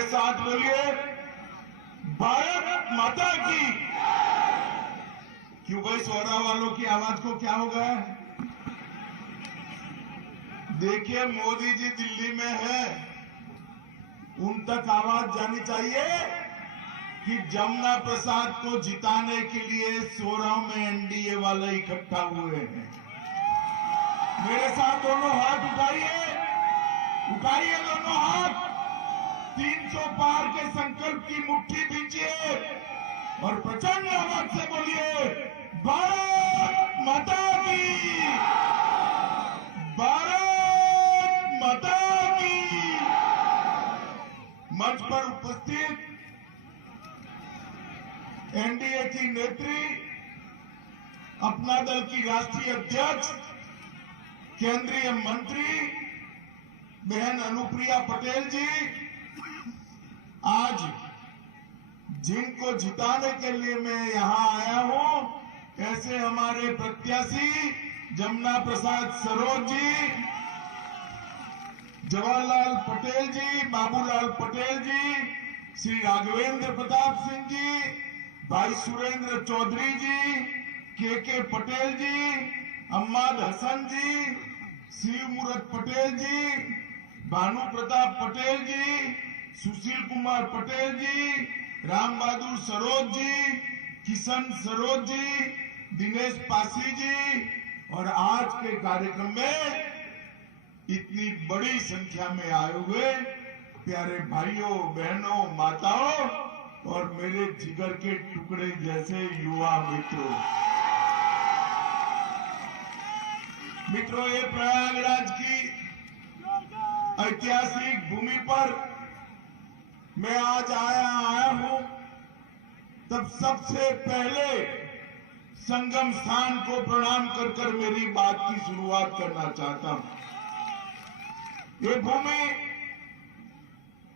मेरे साथ बोलिए, भारत माता की। क्यों भाई, सोहरा वालों की आवाज को क्या हो गया है? देखिए, मोदी जी दिल्ली में है, उन तक आवाज जानी चाहिए कि जमुना प्रसाद को जिताने के लिए सोहरा में एनडीए वाले इकट्ठा हुए हैं। मेरे साथ दोनों हाथ उठाइए, उठाइए दोनों हाथ, 300 पार के संकल्प की मुट्ठी दीजिए और प्रचंड आवाज से बोलिए, भारत माता की, भारत माता की। मंच पर उपस्थित एनडीए की नेत्री, अपना दल की राष्ट्रीय अध्यक्ष, केंद्रीय मंत्री बहन अनुप्रिया पटेल जी, आज जिनको जिताने के लिए मैं यहां आया हूं, ऐसे हमारे प्रत्याशी जमुना प्रसाद सरोज जी, जवाहरलाल पटेल जी, बाबूलाल पटेल जी, श्री राघवेंद्र प्रताप सिंह जी, भाई सुरेंद्र चौधरी जी, के पटेल जी, अम्माद हसन जी, शिव मूरत पटेल जी, भानु प्रताप पटेल जी, सुशील कुमार पटेल जी, राम बहादुर सरोज जी, किशन सरोज जी, दिनेश पासी जी, और आज के कार्यक्रम में इतनी बड़ी संख्या में आए हुए प्यारे भाइयों बहनों माताओं और मेरे जिगर के टुकड़े जैसे युवा मित्रों, ये प्रयागराज की ऐतिहासिक भूमि पर मैं आज आया हूं, तब सबसे पहले संगम स्थान को प्रणाम कर मेरी बात की शुरुआत करना चाहता हूं। ये भूमि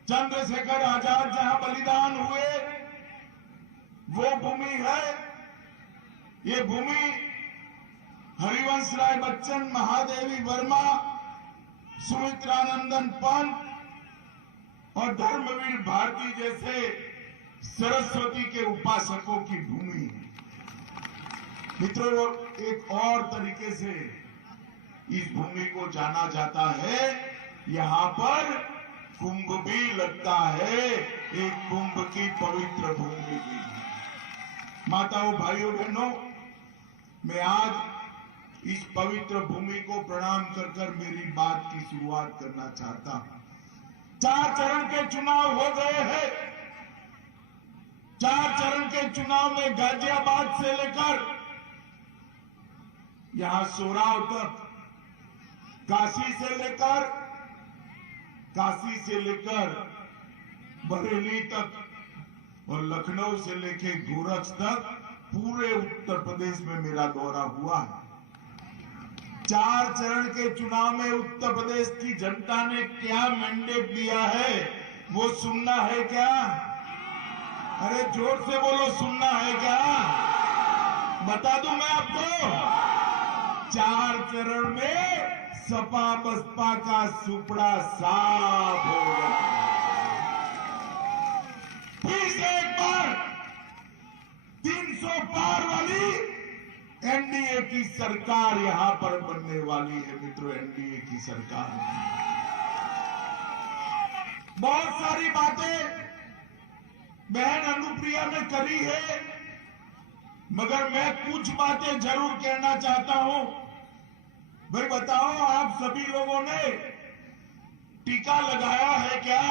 चंद्रशेखर आजाद जहां बलिदान हुए, वो भूमि है। ये भूमि हरिवंश राय बच्चन, महादेवी वर्मा, सुमित्रानंदन पंत और धर्मवीर भारती जैसे सरस्वती के उपासकों की भूमि है। मित्रों, एक और तरीके से इस भूमि को जाना जाता है, यहां पर कुंभ भी लगता है, एक कुंभ की पवित्र भूमि भी। माताओं, भाइयों बहनों, मैं आज इस पवित्र भूमि को प्रणाम कर मेरी बात की शुरुआत करना चाहता हूं। 4 चरण के चुनाव हो गए हैं। 4 चरण के चुनाव में गाजियाबाद से लेकर यहां सोराव तक, काशी से लेकर बरेली तक और लखनऊ से लेकर गोरख तक पूरे उत्तर प्रदेश में मेरा दौरा हुआ है। 4 चरण के चुनाव में उत्तर प्रदेश की जनता ने क्या मैंडेट दिया है, वो सुनना है क्या? अरे जोर से बोलो, सुनना है क्या? बता दूं मैं आपको, 4 चरण में सपा बसपा का सुपड़ा साफ हो गया। फिर से एक बार 300 पार वाली एनडीए की सरकार यहां पर बनने वाली है। मित्रों, एनडीए की सरकार, बहुत सारी बातें बहन अनुप्रिया ने करी है, मगर मैं कुछ बातें जरूर कहना चाहता हूं। भाई बताओ, आप सभी लोगों ने टीका लगाया है क्या?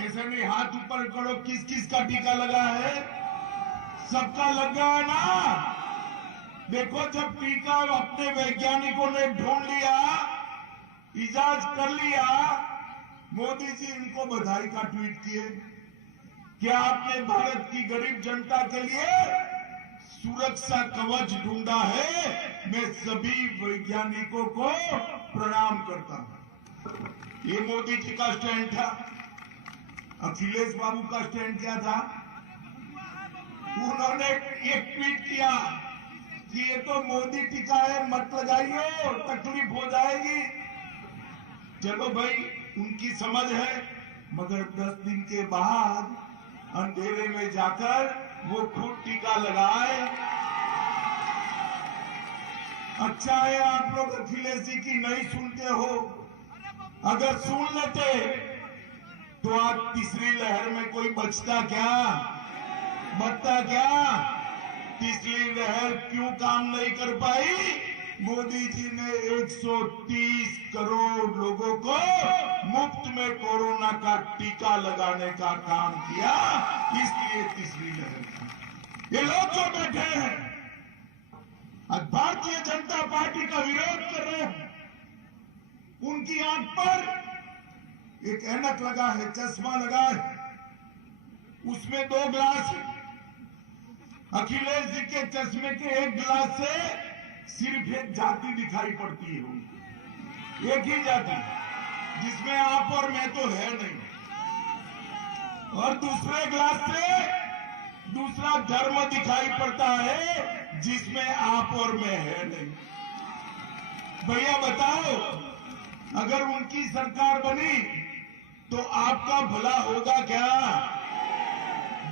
ऐसे नहीं, हाथ ऊपर करो, किस किस का टीका लगा है? सबका लगा है ना? देखो, जब टीका अपने वैज्ञानिकों ने ढूंढ लिया, इजाज कर लिया, मोदी जी इनको बधाई का ट्वीट किए। क्या आपने भारत की गरीब जनता के लिए सुरक्षा कवच ढूंढा है? मैं सभी वैज्ञानिकों को प्रणाम करता हूं। ये मोदी जी का स्टैंड था। अखिलेश बाबू का स्टैंड क्या था? उन्होंने एक ट्वीट किया कि ये तो मोदी टीका है, मत लगाइए और तकलीफ हो जाएगी। चलो भाई, उनकी समझ है, मगर 10 दिन के बाद अंधेरे में जाकर वो खुद टीका लगाए। अच्छा है आप लोग अखिलेश जी की नहीं सुनते हो। अगर सुन लेते तो आज तीसरी लहर में कोई बचता क्या? बचता क्या? तीसरी लहर क्यों काम नहीं कर पाई? मोदी जी ने 130 करोड़ लोगों को मुफ्त में कोरोना का टीका लगाने का काम किया, इसलिए तीसरी लहर। ये लोग जो बैठे हैं आज भारतीय जनता पार्टी का विरोध कर रहे हैं, उनकी आंख पर एक ऐनक लगा है, चश्मा लगा है, उसमें 2 ग्लास है। अखिलेश जी के चश्मे के एक ग्लास से सिर्फ एक जाति दिखाई पड़ती है, एक ही जाति जिसमें आप और मैं तो है नहीं, और दूसरे ग्लास से दूसरा धर्म दिखाई पड़ता है जिसमें आप और मैं है नहीं। भैया बताओ, अगर उनकी सरकार बनी तो आपका भला होगा क्या?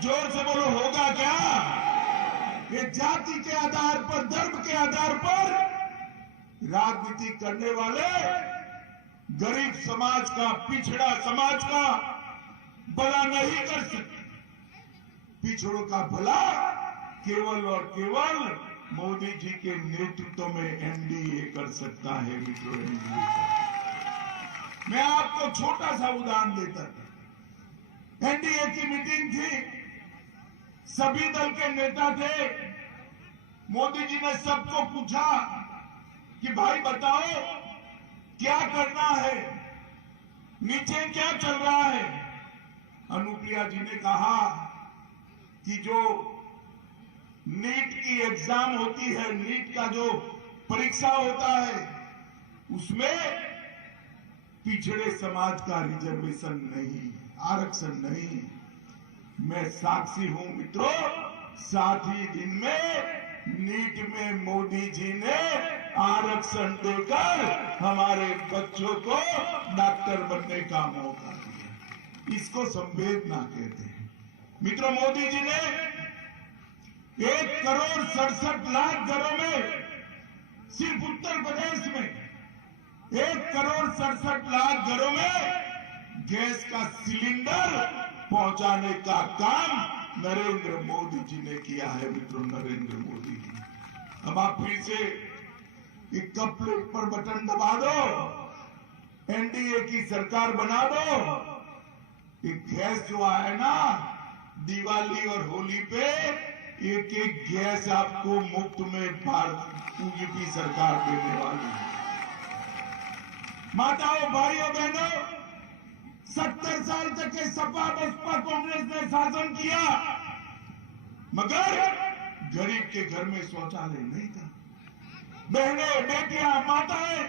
जोर से बोलो, होगा क्या? ये जाति के आधार पर, धर्म के आधार पर राजनीति करने वाले गरीब समाज का, पिछड़ा समाज का भला नहीं कर सकते। पिछड़ों का भला केवल और केवल मोदी जी के नेतृत्व में एनडीए कर सकता है। मित्रों, मैं आपको छोटा सा उदाहरण देता हूं। एनडीए की मीटिंग थी, सभी दल के नेता थे। मोदी जी ने सबको पूछा कि भाई बताओ क्या करना है, नीचे क्या चल रहा है। अनुप्रिया जी ने कहा कि जो नीट की एग्जाम होती है, नीट का जो परीक्षा होता है, उसमें पिछड़े समाज का रिजर्वेशन नहीं, आरक्षण नहीं। मैं साक्षी हूं मित्रों, 7 ही दिन में नीट में मोदी जी ने आरक्षण देकर हमारे बच्चों को डॉक्टर बनने का मौका दिया। इसको संवेदना कहते हैं। मित्रों, मोदी जी ने 1,67,00,000 घरों में, सिर्फ उत्तर प्रदेश में 1,67,00,000 घरों में गैस का सिलेंडर पहुंचाने का काम नरेंद्र मोदी जी ने किया है। मित्रों, नरेंद्र मोदी जी। अब आप फिर से एक कप प्लेट पर बटन दबा दो, एनडीए की सरकार बना दो। एक गैस जो आए ना, दिवाली और होली पे एक गैस आपको मुफ्त में यूपी सरकार देने वाली है। माताओं, भाइयों, बहनों, 70 साल तक के सपा बसपा कांग्रेस ने शासन किया, मगर गरीब के घर में शौचालय नहीं था। बहनें, बेटियां, माताएं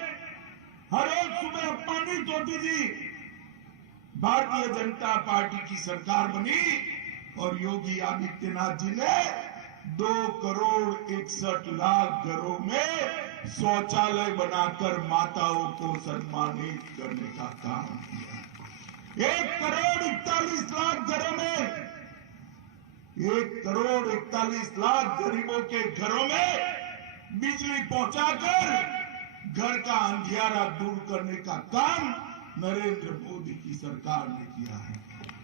हर रोज सुबह अपमानित होती थी। भारतीय जनता पार्टी की सरकार बनी और योगी आदित्यनाथ जी ने 2,61,00,000 घरों में शौचालय बनाकर माताओं को सम्मानित करने का काम किया। 1,41,00,000 घरों में, 1,41,00,000 गरीबों के घरों में बिजली पहुंचाकर घर का अंधियारा दूर करने का काम नरेंद्र मोदी की सरकार ने किया है।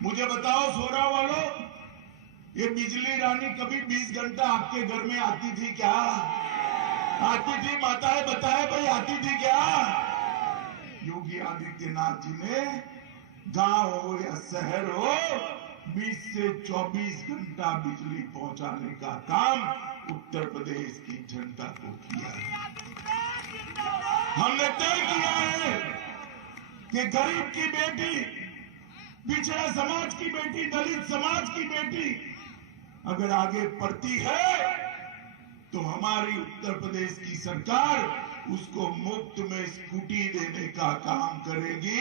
मुझे बताओ सोरा वालों, ये बिजली रानी कभी 20 घंटा आपके घर में आती थी क्या? आती थी? माताएं बताए भाई, आती थी क्या? योगी आदित्यनाथ जी ने गांव हो या शहर हो, 20 से 24 घंटा बिजली पहुंचाने का काम उत्तर प्रदेश की जनता को किया है। हमने तय किया है कि गरीब की बेटी, पिछड़ा समाज की बेटी, दलित समाज की बेटी अगर आगे पढ़ती है तो हमारी उत्तर प्रदेश की सरकार उसको मुफ्त में स्कूटी देने का काम करेगी।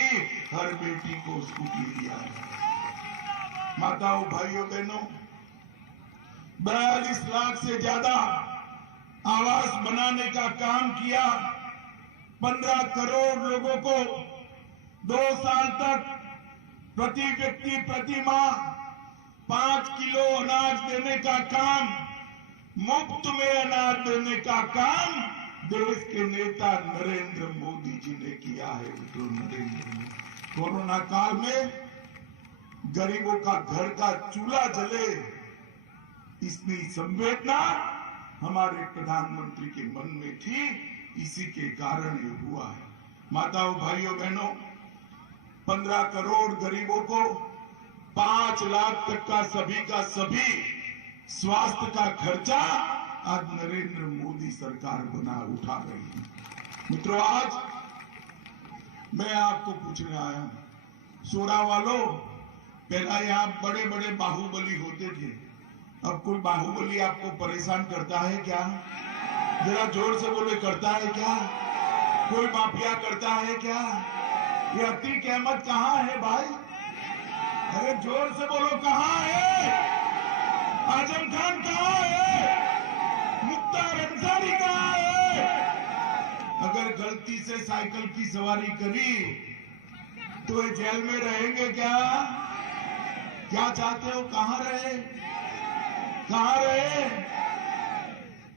हर बेटी को स्कूटी दिया है। माताओं, भाइयों, बहनों, 42 लाख से ज्यादा आवास बनाने का काम किया। 15 करोड़ लोगों को 2 साल तक प्रति व्यक्ति प्रति माह 5 किलो अनाज देने का काम, मुफ्त में अनाज देने का काम देश के नेता नरेंद्र मोदी जी ने किया है। तो नरेंद्र मोदी कोरोना काल में गरीबों का घर का चूल्हा जले, इतनी संवेदना हमारे प्रधानमंत्री के मन में थी, इसी के कारण ये हुआ है। माताओं, भाइयों, बहनों, 15 करोड़ गरीबों को 5 लाख तक का सभी स्वास्थ्य का खर्चा आज नरेंद्र मोदी सरकार उठा रही है। मित्रों, आज मैं आपको पूछने आया हूं, सोरा वालों, पहला यहां बड़े बड़े बाहुबली होते थे, अब कोई बाहुबली आपको परेशान करता है क्या? जरा जोर से बोले, करता है क्या? कोई माफिया करता है क्या? ये अतीक अहमद कहां है भाई? अरे जोर से बोलो, कहां है? आजम खान कहां है? मुख्तार अंसारी कहां है? अगर गलती से साइकिल की सवारी करी तो ये जेल में रहेंगे क्या? क्या चाहते हो? कहां रहे? कहां रहे?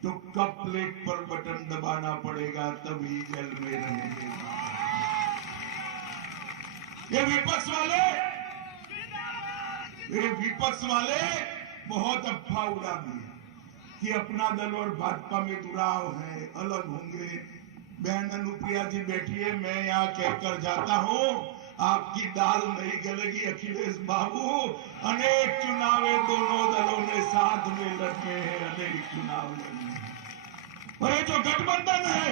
तो कप प्लेट पर बटन दबाना पड़ेगा, तभी जेल में रहेंगे। ये विपक्ष वाले बहुत अफवाह उड़ा दी कि अपना दल और भाजपा में जुड़ाव है, अलग होंगे। बहन अनुप्रिया जी बैठिए, मैं यहाँ कहकर जाता हूँ, आपकी दाल नहीं गलेगी अखिलेश बाबू। अनेक चुनावे दोनों दलों ने साथ में लड़े हैं, अनेक चुनाव लड़े। और ये जो गठबंधन है,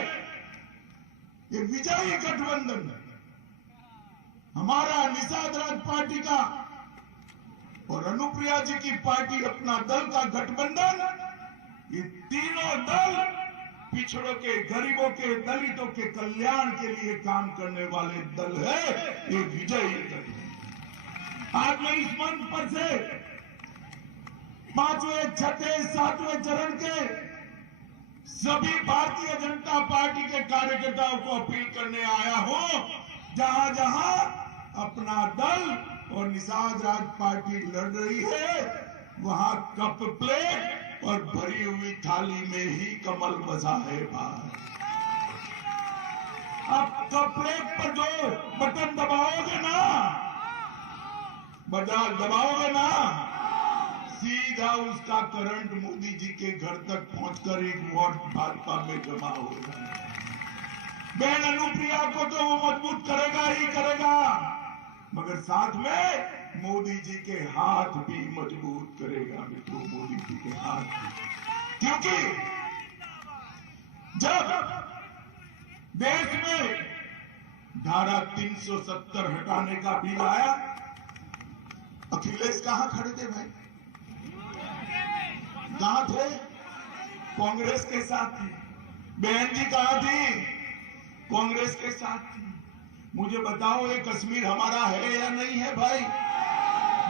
ये विजयी गठबंधन है। हमारा निषाद राज पार्टी का और अनुप्रिया जी की पार्टी, अपना दल का गठबंधन, ये तीनों दल पिछड़ों के, गरीबों के, दलितों के कल्याण के लिए काम करने वाले दल है। ये विजयी दल है। आज मैं इस मंच पर से 5वें, 6वें, 7वें चरण के सभी भारतीय जनता पार्टी के कार्यकर्ताओं को अपील करने आया हूं, जहां जहां अपना दल और निषाद राज पार्टी लड़ रही है, वहां कप प्लेट और भरी हुई थाली में ही कमल बसा है भाई। अब कप प्लेट पर जो बटन दबाओगे ना, सीधा उसका करंट मोदी जी के घर तक पहुंचकर 1 वोट भाजपा में जमा होगा। बहन अनुप्रिया को तो वो मजबूत करेगा ही करेगा, मगर साथ में मोदी जी के हाथ भी मजबूत करेगा। मित्रों, मोदी जी के हाथ भी, क्योंकि जब देश में धारा 370 हटाने का बिल आया, अखिलेश कहां खड़े थे भाई? कहां थे? कांग्रेस के साथ थी। बहन जी कहां थी? कांग्रेस के साथ थी। मुझे बताओ, ये कश्मीर हमारा है या नहीं है भाई?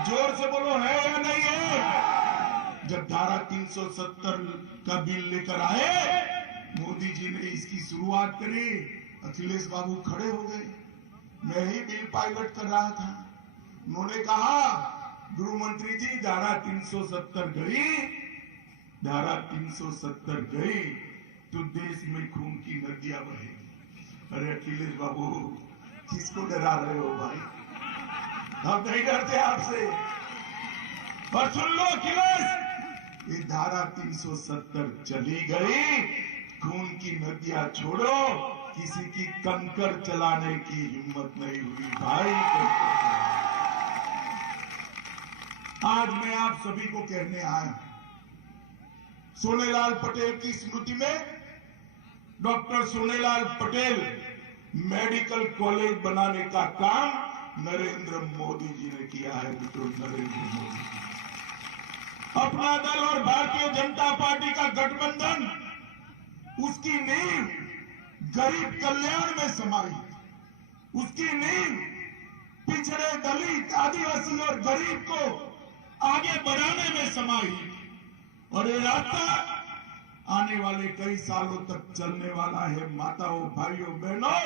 जोर से बोलो, है या नहीं है? जब धारा 370 का बिल लेकर आए, मोदी जी ने इसकी शुरुआत करी, अखिलेश बाबू खड़े हो गए। मैं ही बिल पायलट कर रहा था। उन्होंने कहा, गृह मंत्री जी, धारा 370 गई तो देश में खून की नदियां बहेगी। अरे अखिलेश बाबू, किसको डरा रहे हो भाई? हम नहीं डरते आपसे। और सुन लो अखिलेश, ये धारा 370 चली गई, खून की नदियां छोड़ो, किसी की कंकर चलाने की हिम्मत नहीं हुई भाई। आज मैं आप सभी को कहने आया, सोनेलाल पटेल की स्मृति में doctor Sonelal Patel medical college बनाने का काम नरेंद्र मोदी जी ने किया है। मित्रों, नरेंद्र मोदी, अपना दल और भारतीय जनता पार्टी का गठबंधन, उसकी नींव गरीब कल्याण में समाई, उसकी नींव पिछड़े, दलित, आदिवासी और गरीब को आगे बढ़ाने में समाई। और ये रास्ता आने वाले कई सालों तक चलने वाला है। माताओं, भाइयों, बहनों,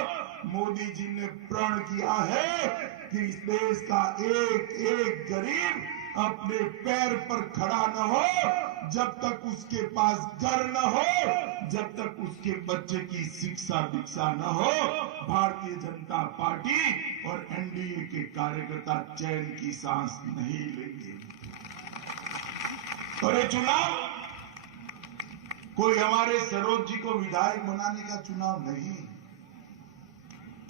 मोदी जी ने प्रण किया है कि इस देश का एक एक गरीब अपने पैर पर खड़ा न हो जब तक उसके पास घर न हो, जब तक उसके बच्चे की शिक्षा दीक्षा न हो। भारतीय जनता पार्टी और एनडीए के कार्यकर्ता चैन की सांस नहीं लेंगे। और ये चुनाव कोई हमारे सरोज जी को विधायक बनाने का चुनाव नहीं।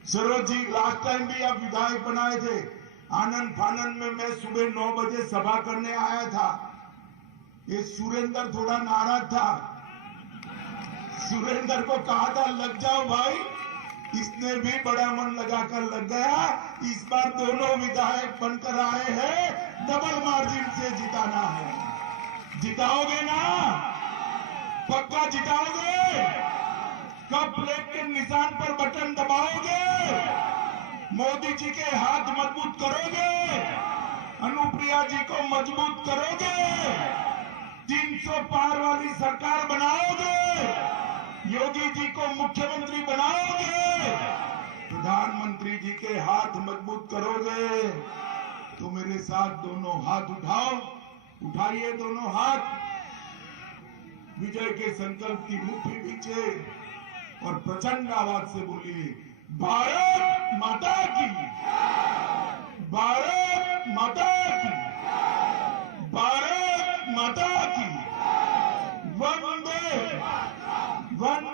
सरोज जी लास्ट टाइम भी आप विधायक बनाए थे। आनंद फानंद में मैं सुबह 9 बजे सभा करने आया था। ये सुरेंद्र थोड़ा नाराज था। सुरेंद्र को कहा था लग जाओ भाई, इसने भी बड़ा मन लगाकर लग गया। इस बार दोनों विधायक बनकर आए हैं, डबल मार्जिन से जिताना है। जिताओगे ना? पक्का जिताओगे? कप प्लेट के निशान पर बटन दबाओगे? मोदी जी के हाथ मजबूत करोगे? अनुप्रिया जी को मजबूत करोगे? 300 पार वाली सरकार बनाओगे? योगी जी को मुख्यमंत्री बनाओगे? प्रधानमंत्री जी के हाथ मजबूत करोगे? तो मेरे साथ दोनों हाथ उठाओ। उठाइए दोनों हाथ, विजय के संकल्प की मुट्ठी पीछे और प्रचंड आवाज से बोलिए, भारत माता की, भारत माता की, भारत माता की, वंदे वंदे।